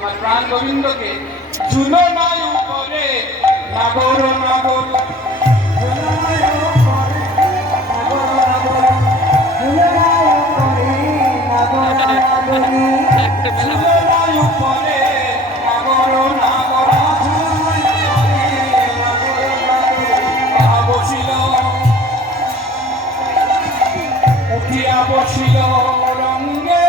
আমার প্রাণ গোবিন্দকে ঝুলনায় উপরে নাগর নাগর বসিল রঙ্গে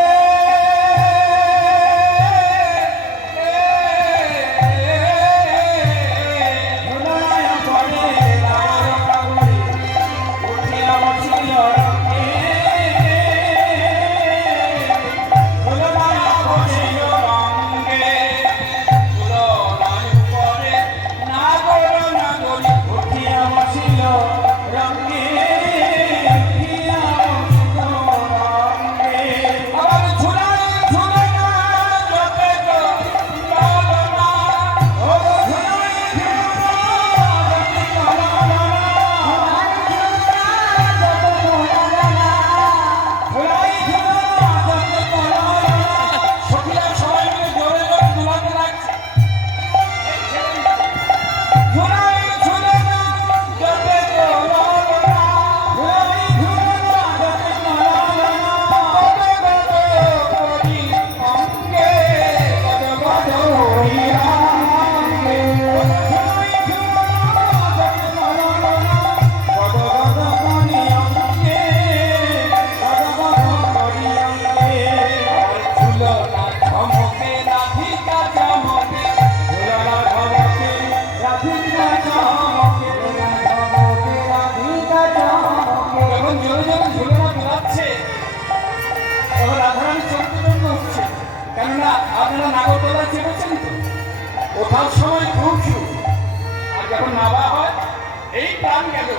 আপনারা নাগরদোলা চেপেছেন তো ওঠার সময় খুব সুখ আর যখন নামা হয় এই প্রাণ গেল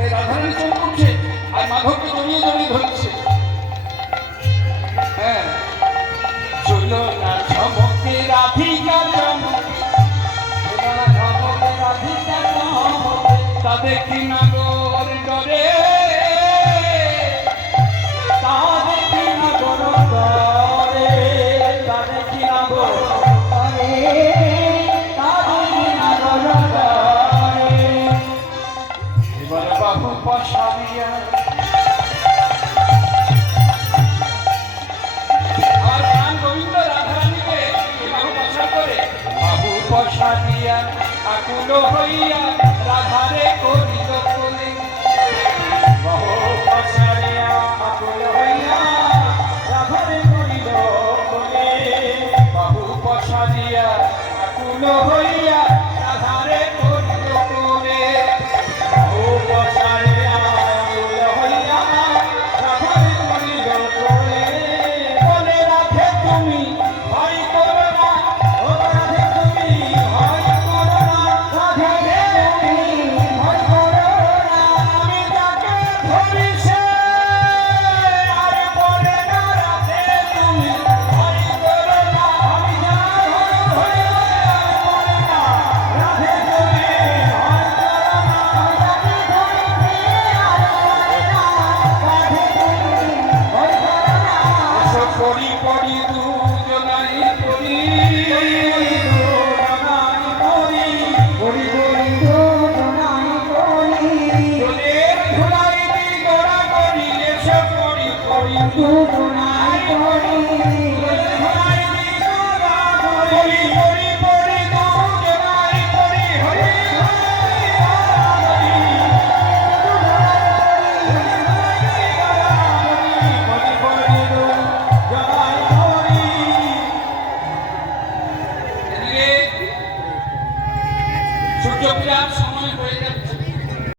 এই রাধারানী চোখ উঠছে আর মাধবকে জড়িয়ে জড়িয়ে ধরছে হ্যাঁ চল না ঝমকে রাধিকা চমকে তা দেখি নাগর ডরে আকুল হইয়া রাধারে করিল কোলে বহু পছারিয়া আকুল হইয়া রাধারে করিল কোলে বহু পছারিয়া আকুল হইয়া রাধারে করিল কোলে বহু পছারিয়া আকুল হইয়া রাধারে করিল কোলে বলে রাধে তুমি ভয় করো না ও রাধে তুমি ভয় সূর্য পূজার সময় হয়ে